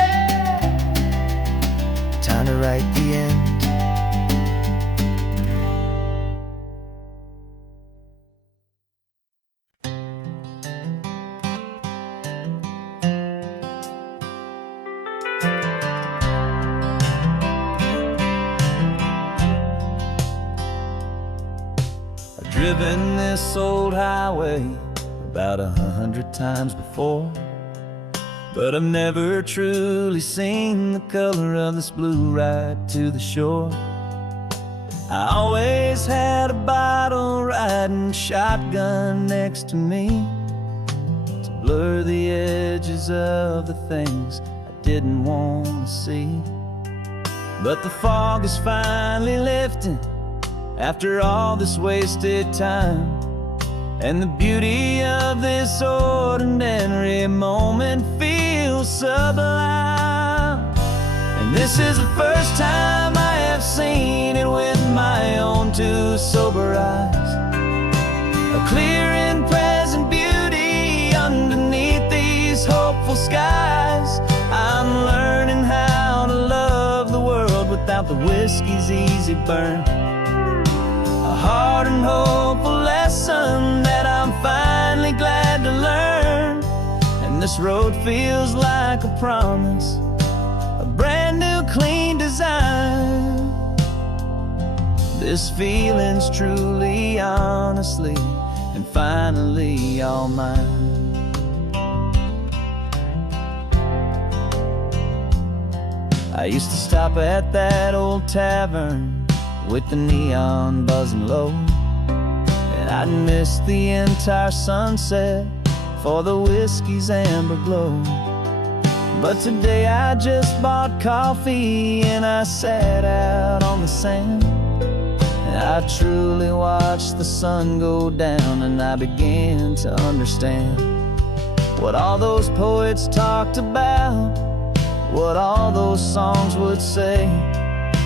Time to write the end. Driven this old highway about 100 times before, but I've never truly seen the color of this blue right to the shore. I always had a bottle riding shotgun next to me to blur the edges of the things I didn't want to see. But the fog is finally lifting after all this wasted time, and the beauty of this ordinary moment feels sublime. And this is the first time I have seen it with my own two sober eyes, a clear and present beauty underneath these hopeful easy burn. A hard and hopeful lesson that I'm finally glad to learn. And this road feels like a promise, a brand new clean design. This feeling's truly, honestly, and finally all mine. I used to stop at that old tavern with the neon buzzing low, and I'd miss the entire sunset for the whiskey's amber glow. But today I just bought coffee and I sat out on the sand, and I truly watched the sun go down, and I began to understand what all those poets talked about, what all those songs would say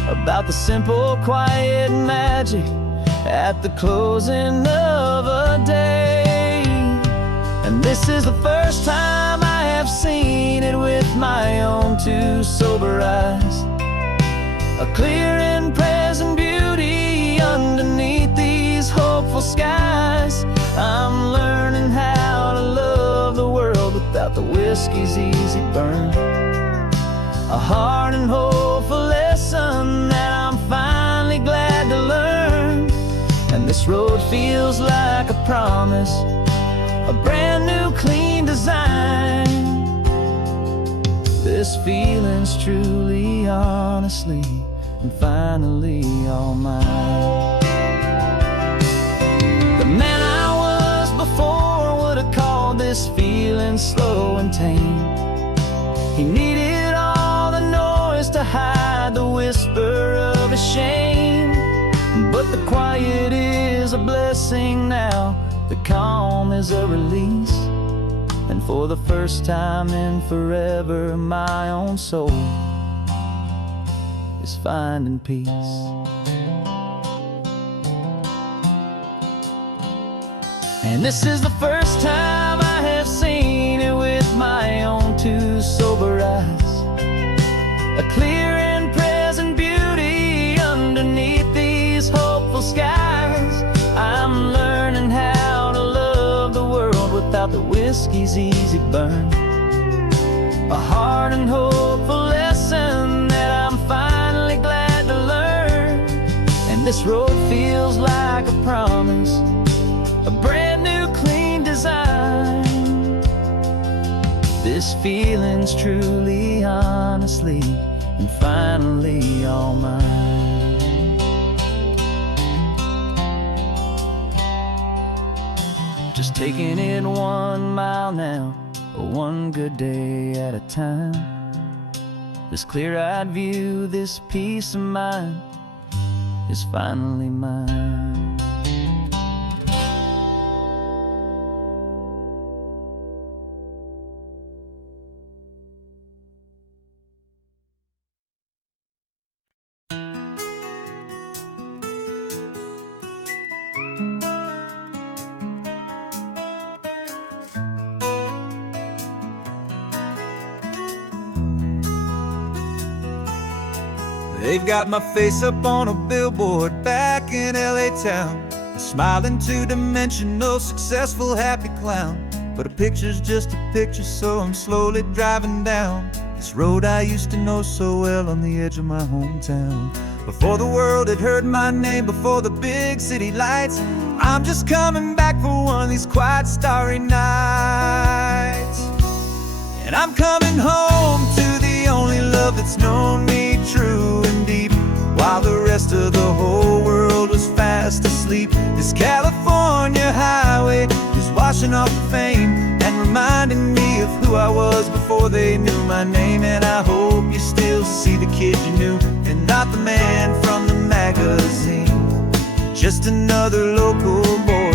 about the simple, quiet magic at the closing of a day. And this is the first time I have seen it with my own two sober eyes, a clear and present beauty underneath these hopeful skies. I'm learning how to love the world without the whiskey's easy burn. A hard and hopeful lesson that I'm finally glad to learn. And this road feels like a promise, a brand new clean design. This feeling's truly, honestly, and finally all mine. The man I was before would have called this feeling slow and tame. He needed all the noise to hide the whisper of his shame. But the quiet is a blessing now, the calm is a release. And for the first time in forever, my own soul is finding peace. And this is the first time I have seen it with my own two sober eyes, a clear and present beauty underneath these hopeful skies. I'm learning how to love the world without the whiskey's easy burn. A hard and hopeful lesson that I'm finally glad to learn. And this road feels like a promise, a brand new clean design. This feeling's truly, honestly, and finally all mine. Just taking it 1 mile now, one good day at a time. This clear-eyed view, this peace of mind is finally mine. They've got my face up on a billboard back in LA town, a smiling two-dimensional, successful, happy clown. But a picture's just a picture, so I'm slowly driving down this road I used to know so well on the edge of my hometown. Before the world had heard my name, before the big city lights, I'm just coming back for one of these quiet, starry nights. And I'm coming home to the only love that's known me true and deep, while the rest of the whole world was fast asleep. This California highway is washing off the fame and reminding me of who I was before they knew my name. And I hope you still see the kid you knew, and not the man from the magazine. Just another local boy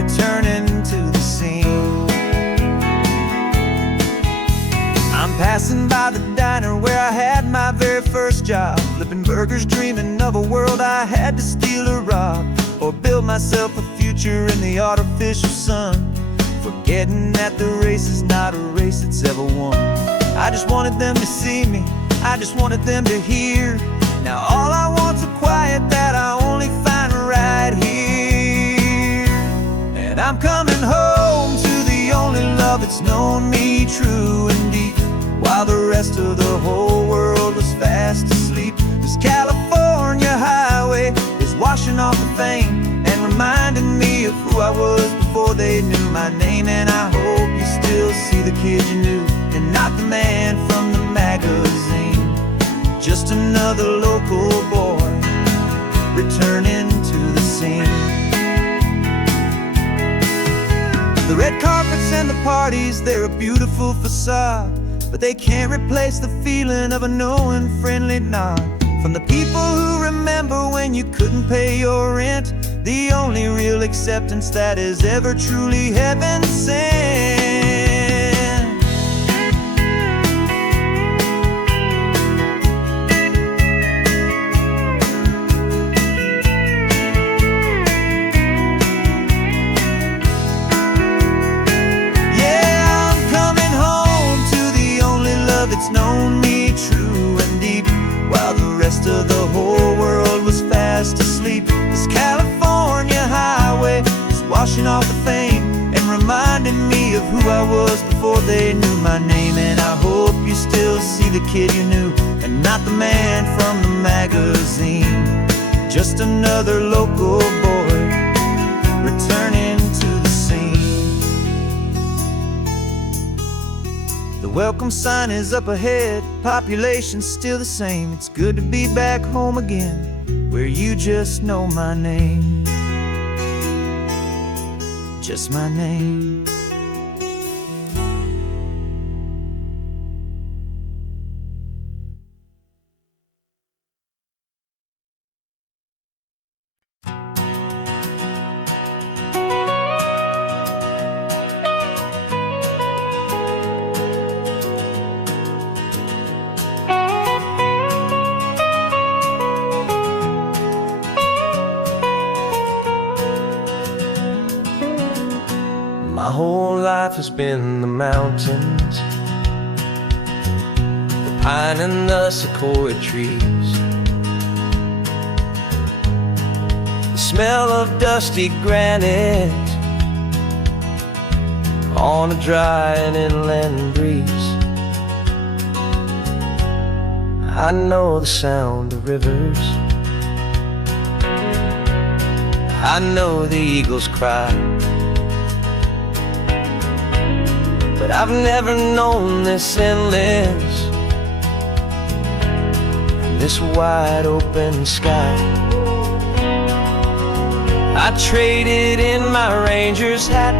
returning to the scene. I'm passing by the diner where I had my very first job, flipping burgers, dreaming of a world I had to steal or rob, or build myself a future in the artificial sun, forgetting that the race is not a race that's ever won. I just wanted them to see me, I just wanted them to hear. Now all I want's quiet that I only find right here. And I'm coming home to the only love that's known me true and deep, while the rest of the whole world was fast asleep. This California highway is washing off the fame and reminding me of who I was before they knew my name. And I hope you still see the kid you knew, and not the man from the magazine. Just another local boy returning to the scene. The red carpets and the parties, they're a beautiful facade, but they can't replace the feeling of a knowing, friendly nod from the people who remember when you couldn't pay your rent. The only real acceptance that is ever truly heaven sent. Yeah, I'm coming home to the only love that's known me true and deep, while the rest of the whole world was fast asleep. This California highway is washing off the fame and reminding me of who I was before they knew my name. And I hope you still see the kid you knew, and not the man from the magazine. Just another local boy returning to the scene. The welcome sign is up ahead, population's still the same. It's good to be back home again, where you just know my name. Just my name. My whole life has been the mountains, the pine and the sequoia trees, the smell of dusty granite on a dry and inland breeze. I know the sound of rivers, I know the eagles cry, but I've never known this endless and this wide open sky. I traded in my Ranger's hat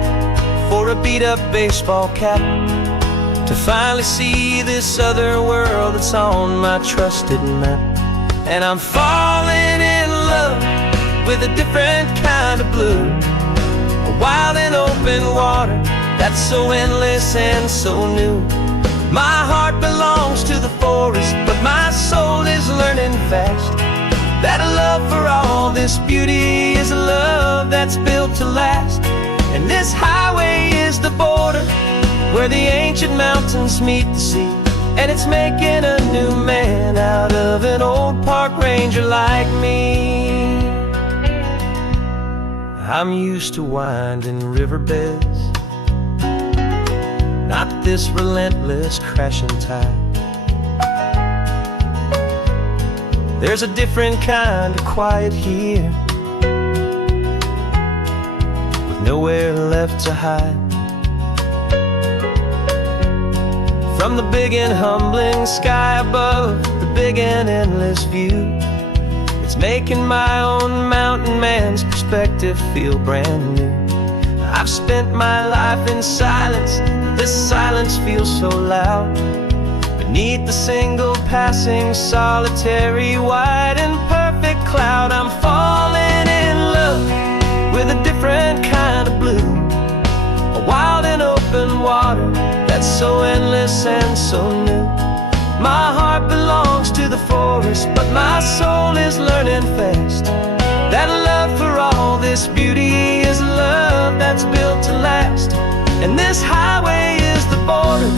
for a beat-up baseball cap to finally see this other world that's on my trusted map. And I'm falling in love with a different kind of blue, a wild and open water that's so endless and so new. My heart belongs to the forest, but my soul is learning fast that a love for all this beauty is a love that's built to last. And this highway is the border where the ancient mountains meet the sea, and it's making a new man out of an old park ranger like me. I'm used to winding riverbeds, not this relentless crashing tide. There's a different kind of quiet here, with nowhere left to hide. From the big and humbling sky above, the big and endless view, it's making my own mountain man's perspective feel brand new. I've spent my life in silence, this silence feels so loud. Beneath the single passing solitary white and perfect cloud, I'm falling in love with a different kind of blue, a wild and open water that's so endless and so new. My heart belongs to the forest, but my soul is learning fast that love for all this beauty is love that's built to last. And this highway is the border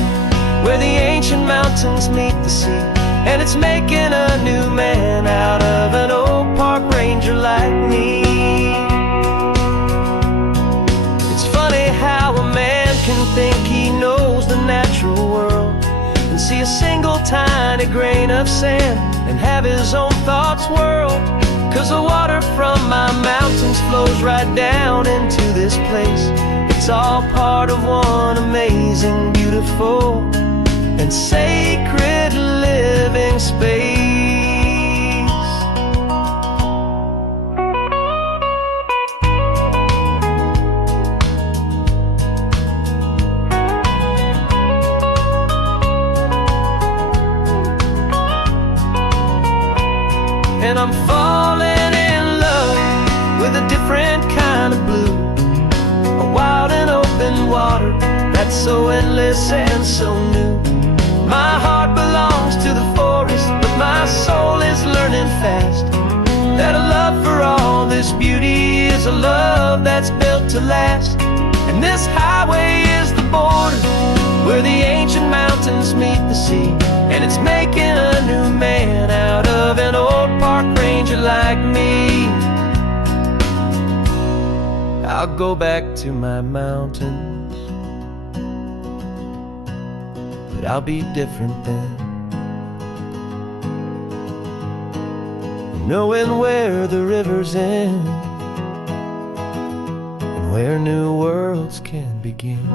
where the ancient mountains meet the sea, and it's making a new man out of an old park ranger like me. It's funny how a man can think he knows the natural world and see a single tiny grain of sand and have his own thoughts whirled. 'Cause the water from my mountains flows right down into this place. It's all part of one amazing, beautiful, and sacred living space. And I'm falling in love with a different kind of blue, a wild and open water that's so endless and so new. My heart belongs to the forest, but my soul is learning fast that a love for all this beauty is a love that's built to last. And this highway is the border where the ancient mountains meet the sea, and it's making a new man out of an old park ranger like me. I'll go back to my mountains, but I'll be different then, knowing where the rivers end and where new worlds can begin.